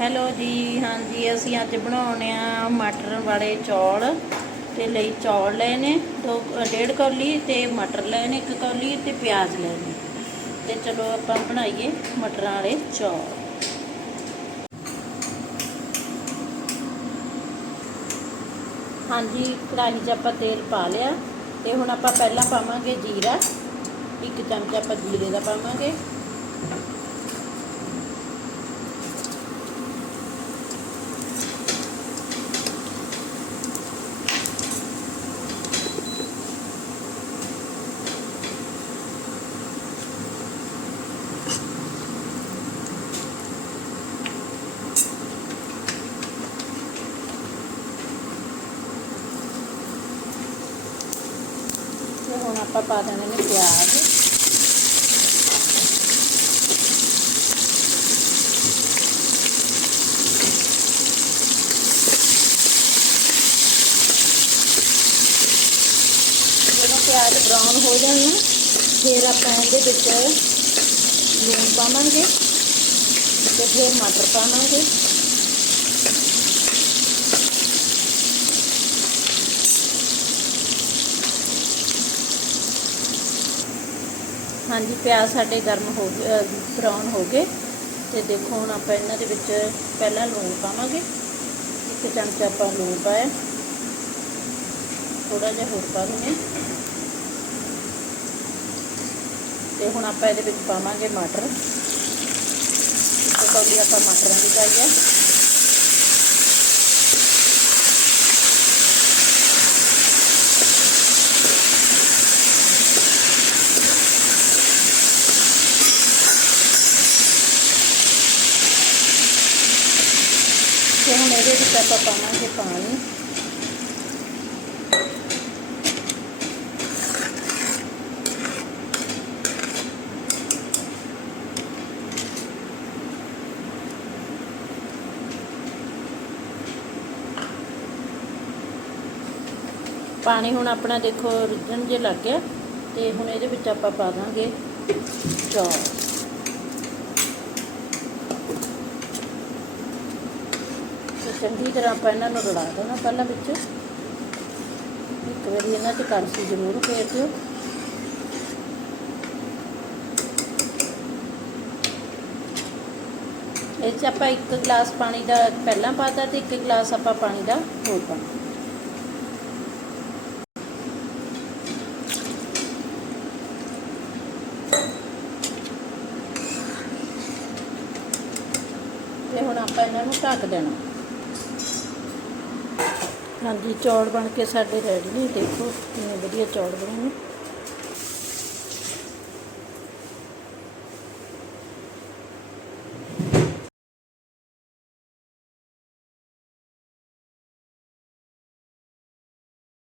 Hello ਜੀ, ਹਾਂਜੀ, ਅਸੀਂ ਅੱਜ ਬਣਾਉਣੇ ਆ ਮਟਰ ਵਾਲੇ ਚੌਲ। ਤੇ ਲਈ ਚੌਲ ਲਏ ਨੇ ਦੋ ਡੇਢ ਕੌਲੀ ਤੇ ਮਟਰ ਲਏ ਨੇ ਇੱਕ ਕੌਲੀ ਤੇ ਪਿਆਜ਼ ਲਏ ਨੇ ਤੇ ਚਲੋ ਆਪਾਂ ਬਣਾਈਏ ਮਟਰਾਂ ਵਾਲੇ ਚੌਲ। ਹਾਂਜੀ, ਕੜਾਹੀ 'ਚ ਆਪਾਂ ਤੇਲ ਪਾ ਲਿਆ। ਤੇ ਹੁਣ ਆਪਾਂ ਪਹਿਲਾਂ ਪਾਵਾਂਗੇ ਜੀਰਾ। ਇੱਕ ਚਮਚ ਆਪਾਂ ਜੀਰੇ ਦਾ ਪਾਵਾਂਗੇ। ਹੁਣ ਆਪਾਂ ਪਾ ਦੇਣੇ ਨੇ ਪਿਆਜ਼। ਜਦੋਂ ਪਿਆਜ਼ ਬਰਾਊਨ ਹੋ ਜਾਣ ਨਾ, ਫਿਰ ਆਪਾਂ ਇਹਦੇ ਵਿੱਚ ਲੂਣ ਪਾਵਾਂਗੇ। ਤੇ ਫਿਰ ਮਟਰ ਪਾਵਾਂਗੇ। ਹਾਂਜੀ, ਪਿਆਜ਼ ਸਾਡੇ ਗਰਮ ਹੋ ਗਏ ਬਰਾਊਨ ਹੋ ਗਏ। ਤੇ ਦੇਖੋ, ਹੁਣ ਆਪਾਂ ਇਹਨਾਂ ਦੇ ਵਿੱਚ ਪਹਿਲਾਂ ਲੂਣ ਪਾਵਾਂਗੇ। ਇੱਕ ਚਮਚਾ ਆਪਾਂ ਲੂਣ ਪਾਇਆ। ਥੋੜਾ ਜਿਹਾ ਹੋਰ ਪਾ ਦਿੰਦੇ ਤੇ ਹੁਣ ਆਪਾਂ ਇਹਦੇ ਵਿੱਚ ਪਾਵਾਂਗੇ ਮਟਰ। ਕੌਲੀ ਆਪਾਂ ਮਟਰਾਂ ਦੀ ਪਾਈ ਹੈ ਤੇ ਹੁਣ ਇਹਦੇ ਵਿੱਚ ਆਪਾਂ ਪਾਵਾਂਗੇ ਪਾਣੀ। ਪਾਣੀ ਹੁਣ ਆਪਣਾ ਦੇਖੋ ਰਿੱਝਣ ਜੇ ਲੱਗ ਗਿਆ ਤੇ ਹੁਣ ਇਹਦੇ ਵਿੱਚ ਆਪਾਂ ਪਾ ਦਾਂਗੇ ਚੌਲ। ਤੇ ਚੰਗੀ ਤਰ੍ਹਾਂ ਆਪਾਂ ਇਹਨਾਂ ਨੂੰ ਰਲਾ ਦੇਣਾ ਪਹਿਲਾਂ ਵਿੱਚ। ਇੱਕ ਵਾਰੀ ਇਹਨਾਂ 'ਚ ਕੜਛੀ ਜ਼ਰੂਰ ਫੇਰ ਦਿਓ। ਇਹ 'ਚ ਆਪਾਂ ਇੱਕ ਗਲਾਸ ਪਾਣੀ ਦਾ ਪਹਿਲਾਂ ਪਾਤਾ ਤੇ ਇੱਕ ਗਲਾਸ ਆਪਾਂ ਪਾਣੀ ਦਾ ਹੋਰ ਪਾਣਾ ਤੇ ਹੁਣ ਆਪਾਂ ਇਹਨਾਂ ਨੂੰ ਢੱਕ ਦੇਣਾ। ਹਾਂਜੀ, ਚੌਲ ਬਣ ਕੇ ਸਾਡੇ ਰੈਡੀ ਨੇ। ਦੇਖੋ, ਕਿੰਨੇ ਵਧੀਆ ਚੌਲ ਬਣੇ ਨੇ।